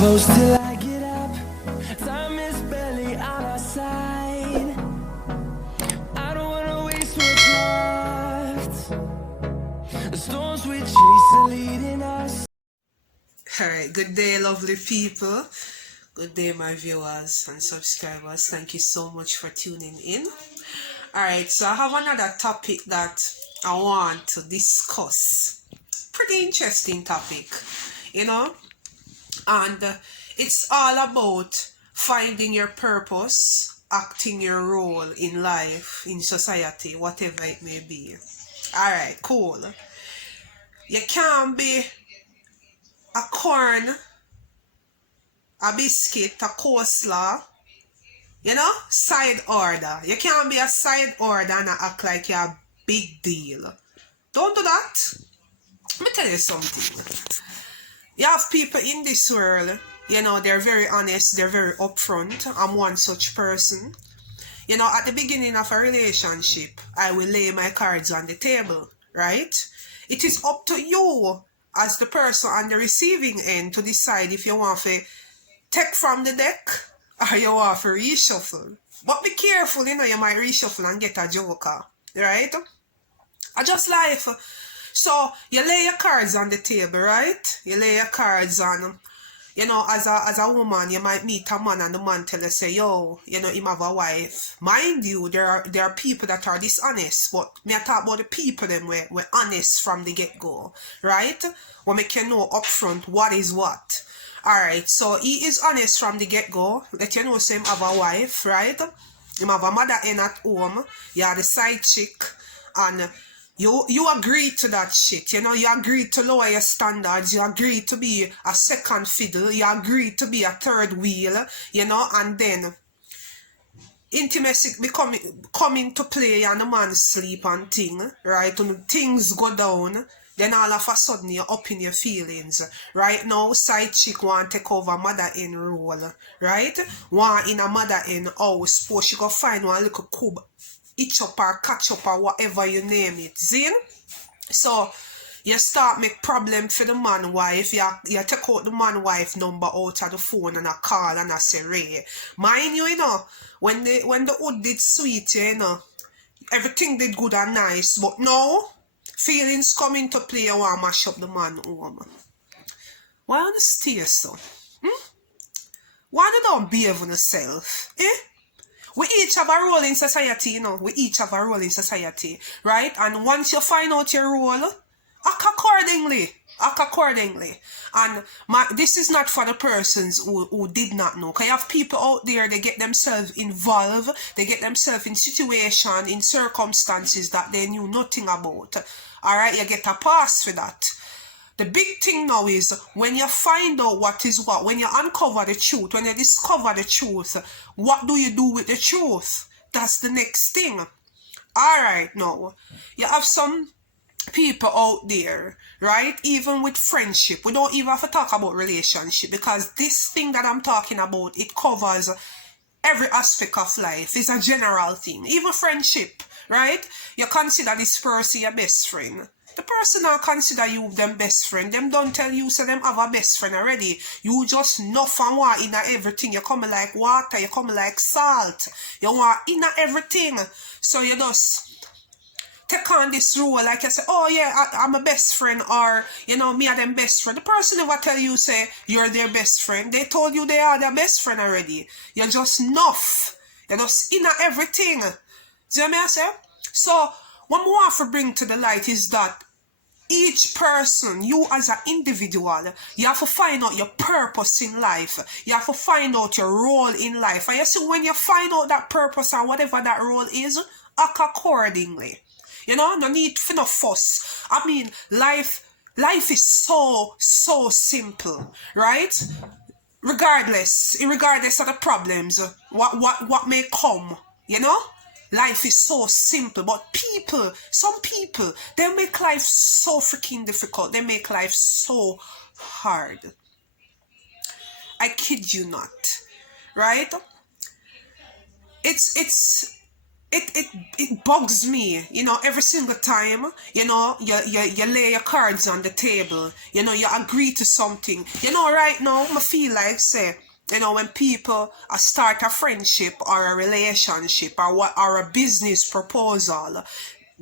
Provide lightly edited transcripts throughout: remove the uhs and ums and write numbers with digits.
close till I get up. Time is barely on our side. I don't wanna waste what's left. The storms we chase are leading us. Alright, good day, lovely people. Good day, my viewers and subscribers. Thank you so much for tuning in. Alright, so I have another topic that I want to discuss. Pretty interesting topic, you know, and it's all about finding your purpose, acting your role in life, in society, whatever it may be. Alright, cool. You can't be a corn, a biscuit, a coleslaw, you know, side order. You can't be a side order and act like you're a big deal. Don't do that. Let me tell you something. You have people in this world, you know, they're very honest, they're very upfront. I'm one such person. You know, at the beginning of a relationship, I will lay my cards on the table, right? It is up to you as the person on the receiving end to decide if you want to take from the deck or you want to reshuffle. But be careful, you know, you might reshuffle and get a joker, right? I just life. So you lay your cards on the table, right? You lay your cards on, you know, as a woman, you might meet a man and the man tell you, say, yo, you know, him have a wife. Mind you, there are people that are dishonest, but me I talk about the people them we're honest from the get-go, right? We make you know upfront what is what. Alright, so he is honest from the get-go. Let you know, say him have a wife, right? Him have a mother in at home. You are the side chick. And you agree to that shit. You know, you agree to lower your standards. You agree to be a second fiddle. You agree to be a third wheel. You know, and then intimacy come into play and the man sleep and thing, right? And things go down. Then all of a sudden you're up in your feelings. Right now, side chick want to take over mother-in role. Right? Want in a mother-in house. Suppose she go find one little cub. Itch up or catch up or whatever you name it. See? So, you start make problem for the man wife. You take out the man wife number out of the phone and I call and I say, Ray. Mind you, you know, when the hood did sweet, you know, everything did good and nice. But now, feelings come into play, you want to mash up the man home. Why don't you stay so? Why you don't behave on yourself? We each have a role in society, you know. We each have a role in society, right? And once you find out your role, act accordingly. Act accordingly. And this is not for the persons who did not know. Because you have people out there, they get themselves involved. They get themselves in situations, in circumstances that they knew nothing about. Alright, you get a pass for that. The big thing now is when you find out what is what, when you uncover the truth, when you discover the truth, what do you do with the truth? That's the next thing. Alright, now, you have some people out there, right? Even with friendship, we don't even have to talk about relationship because this thing that I'm talking about, it covers every aspect of life. It's a general thing. Even friendship, right? You consider this person your best friend. The person now consider you them best friend. Them don't tell you so them have a best friend already. You just nuff and want in everything. You come like water. You come like salt. You want in everything. So you just take on this role like you say, oh yeah, I'm a best friend, or you know, me and them best friend. The person never tell you say you're their best friend. They told you they are their best friend already. You just nuff. You just in everything. See what I say? So what I want to bring to the light is that each person, you as an individual, you have to find out your purpose in life. You have to find out your role in life. And you see, when you find out that purpose or whatever that role is, act accordingly. You know, no need for no fuss. I mean, life is so simple, right? Regardless of the problems, what may come, you know? Life is so simple, but some people, they make life so freaking difficult. They make life so hard. I kid you not, right? It's it bugs me, you know, every single time, you know, you lay your cards on the table, you know, you agree to something. You know, right now, I feel like, say, you know, when people start a friendship or a relationship or a business proposal,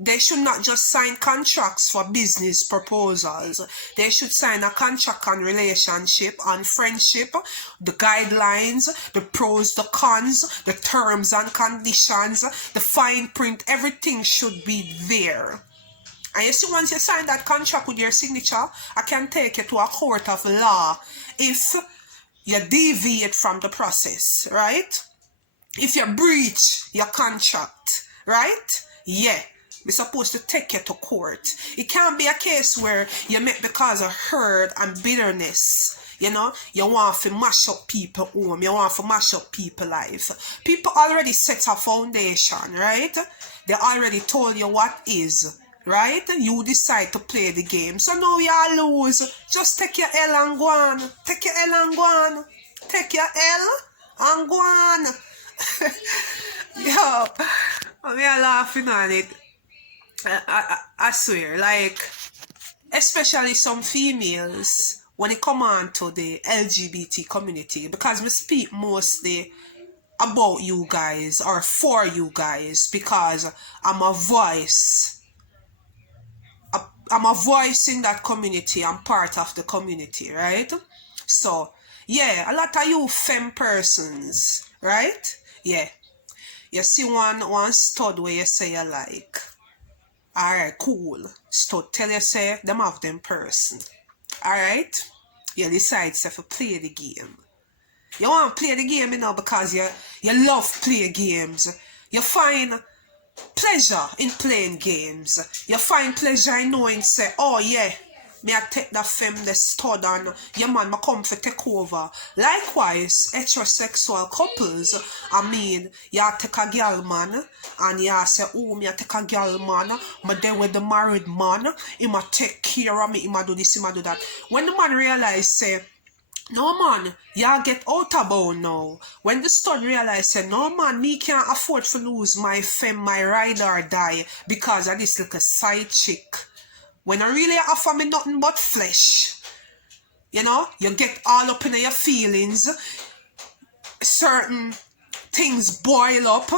they should not just sign contracts for business proposals. They should sign a contract on relationship, on friendship, the guidelines, the pros, the cons, the terms and conditions, the fine print, everything should be there. And you see, once you sign that contract with your signature, I can take you to a court of law if you deviate from the process, right? If you breach your contract, right? Yeah, we're supposed to take you to court. It can't be a case where you met because of hurt and bitterness. You know, you want to mash up people home, you want to mash up people life. People already set a foundation, right? They already told you what is, right? You decide to play the game. So now you all lose. Just take your L and go on. Take your L and go on. Take your L and go on. Yo, we are laughing on it. I swear, like, especially some females, when it come on to the LGBT community, because we speak mostly about you guys or for you guys, because I'm a voice. I'm a voice in that community. I'm part of the community, right? So, yeah, a lot of you femme persons, right? Yeah. You see one stud where you say you like. Alright, cool. Stud tell you say them have them person. Alright? You decide to play the game. You want to play the game, you know, because you love play games. You find pleasure in playing games. You find pleasure in knowing, say, oh yeah, me I take that femme, the stud, and your man, me come for take over. Likewise, heterosexual couples, I mean, you take a girl man, and you say, oh, me I take a girl man, but then with the married man, he ma take care of me, he ma do this, he ma do that. When the man realize, say, no man, y'all get out about now. When the stud realize, say, no man, me can't afford to lose my femme, my ride or die, because of this little side chick. When I really offer me nothing but flesh, you know, you get all up in your feelings, certain things boil up,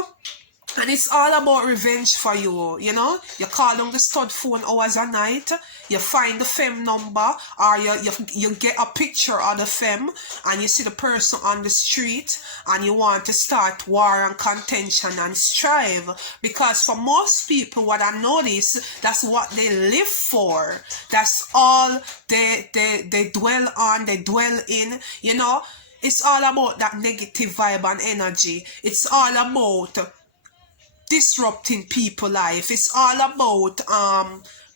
and it's all about revenge for you, you know. You call down the stud phone hours a night, you find the femme number, or you get a picture of the femme, and you see the person on the street, and you want to start war and contention and strive. Because for most people, what I notice, that's what they live for. That's all they dwell on, they dwell in, you know. It's all about that negative vibe and energy. It's all about disrupting people's life. It's all about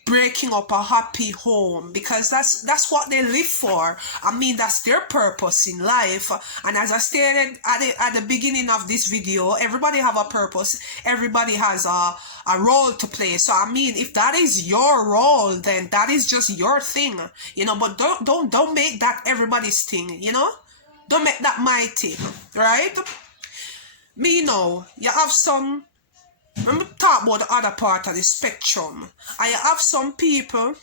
breaking up a happy home, because that's what they live for. I mean, that's their purpose in life. And as I stated at the beginning of this video, everybody have a purpose. Everybody has a role to play. So I mean, if that is your role, then that is just your thing, you know. But don't make that everybody's thing, you know. Don't make that my thing, right? Me know you have some. When we talk about the other part of the spectrum, I have some people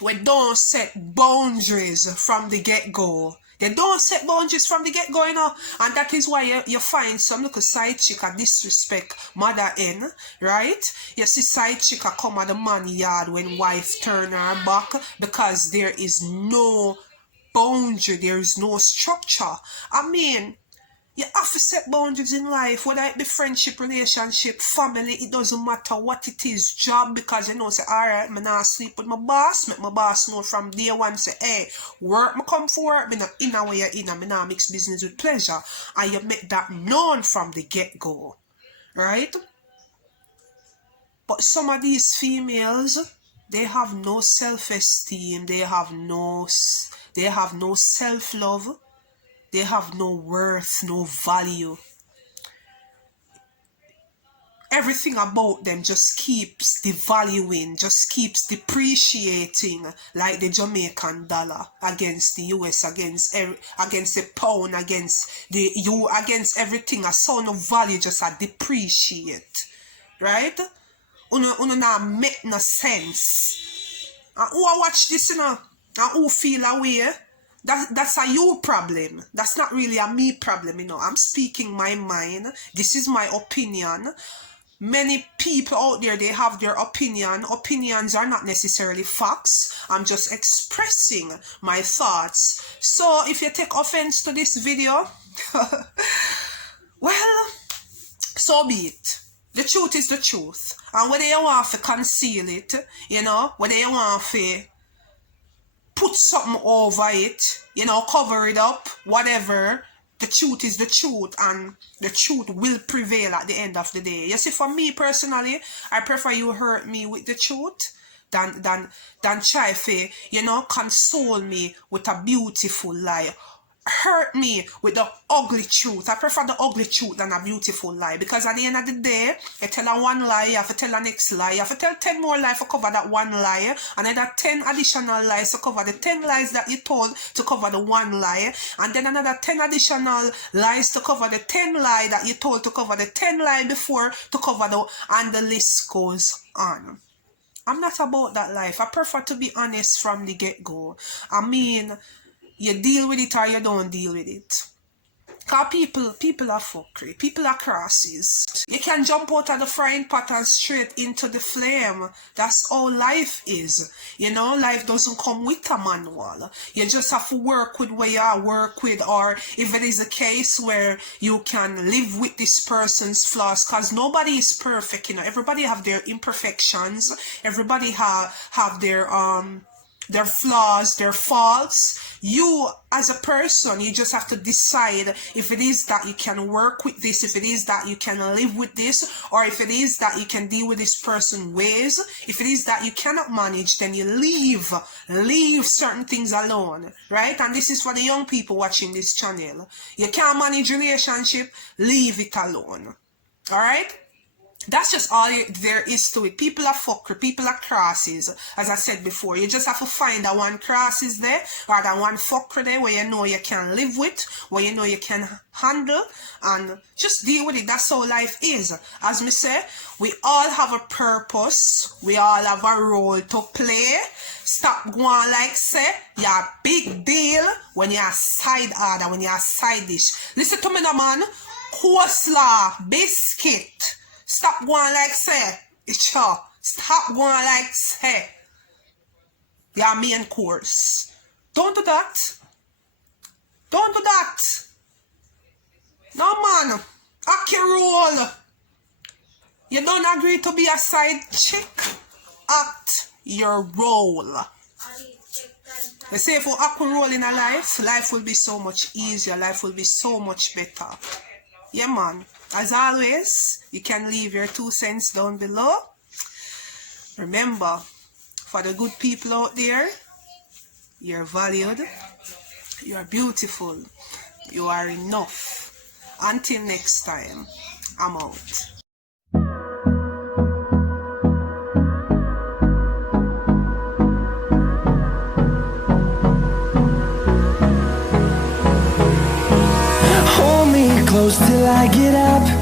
who don't set boundaries from the get-go. They don't set boundaries from the get-go, you know. And that is why you find some little side chick a disrespect mother in, right? You see side chick a come at the man yard when wife turn her back, because there is no boundary, there is no structure. I mean, you have to set boundaries in life, whether it be friendship, relationship, family, it doesn't matter what it is, job, because you know, say, alright, I'm not sleep with my boss, make my boss know from day one, say, hey, work, me come for work, me not in a way you're in, me not mix business with pleasure, and you make that known from the get-go, right? But some of these females, they have no self-esteem, they have no self-love, they have no worth, no value. Everything about them just keeps devaluing, just keeps depreciating, like the Jamaican dollar against the US, against the pound, against everything. A sound of value just a depreciate, right? Uno not make no sense. And who I watch this, you know, and who feel away, that's a you problem. That's not really a me problem, you know. I'm speaking my mind. This is my opinion. Many people out there, they have their opinion. Opinions are not necessarily facts. I'm just expressing my thoughts. So if you take offense to this video, well, so be it. The truth is the truth. And whether you want to conceal it, you know, whether you want to put something over it, you know, cover it up, whatever, the truth is the truth, and the truth will prevail at the end of the day. You see, for me personally, I prefer you hurt me with the truth than try to, you know, console me with a beautiful lie. Hurt me with the ugly truth. I prefer the ugly truth than a beautiful lie, because at the end of the day, you tell a one lie, you have to tell the next lie, you have to tell 10 more lies to cover that one lie, and another 10 additional lies to cover the 10 lies that you told to cover the one lie, and then another 10 additional lies to cover the 10 lie that you told to cover the 10 lie before to cover the, and the list goes on. I'm not about that life. I prefer to be honest from the get-go. I mean, you deal with it or you don't deal with it. Because people are fuckery. People are crosses. You can jump out of the frying pan and straight into the flame. That's how life is. You know, life doesn't come with a manual. You just have to work with where you are, work with, or if it is a case where you can live with this person's flaws, because nobody is perfect, you know. Everybody have their imperfections. Everybody have their flaws, their faults. You as a person, you just have to decide if it is that you can work with this, if it is that you can live with this, or if it is that you can deal with this person's ways. If it is that you cannot manage, then you leave certain things alone, right? And this is for the young people watching this channel. You can't manage relationship, leave it alone. All right? That's just all there is to it. People are fuckery. People are crosses. As I said before, you just have to find that one crosses there, or that one fuckery there where you know you can live with, where you know you can handle, and just deal with it. That's how life is. As me say, we all have a purpose. We all have a role to play. Stop going like say, you're a big deal when you're a side order, when you're a side dish. Listen to me now, man. Coleslaw, biscuit. Stop going like say, it's sure. Stop going like say, your main course. Don't do that. Don't do that. No, man. Act your role. You don't agree to be a side chick? Act your role. You say if you act your role in a life, life will be so much easier. Life will be so much better. Yeah, man. As always, you can leave your 2 cents down below. Remember, for the good people out there, you're valued, you're beautiful, you are enough. Until next time, I'm out. Hold me close till I get up.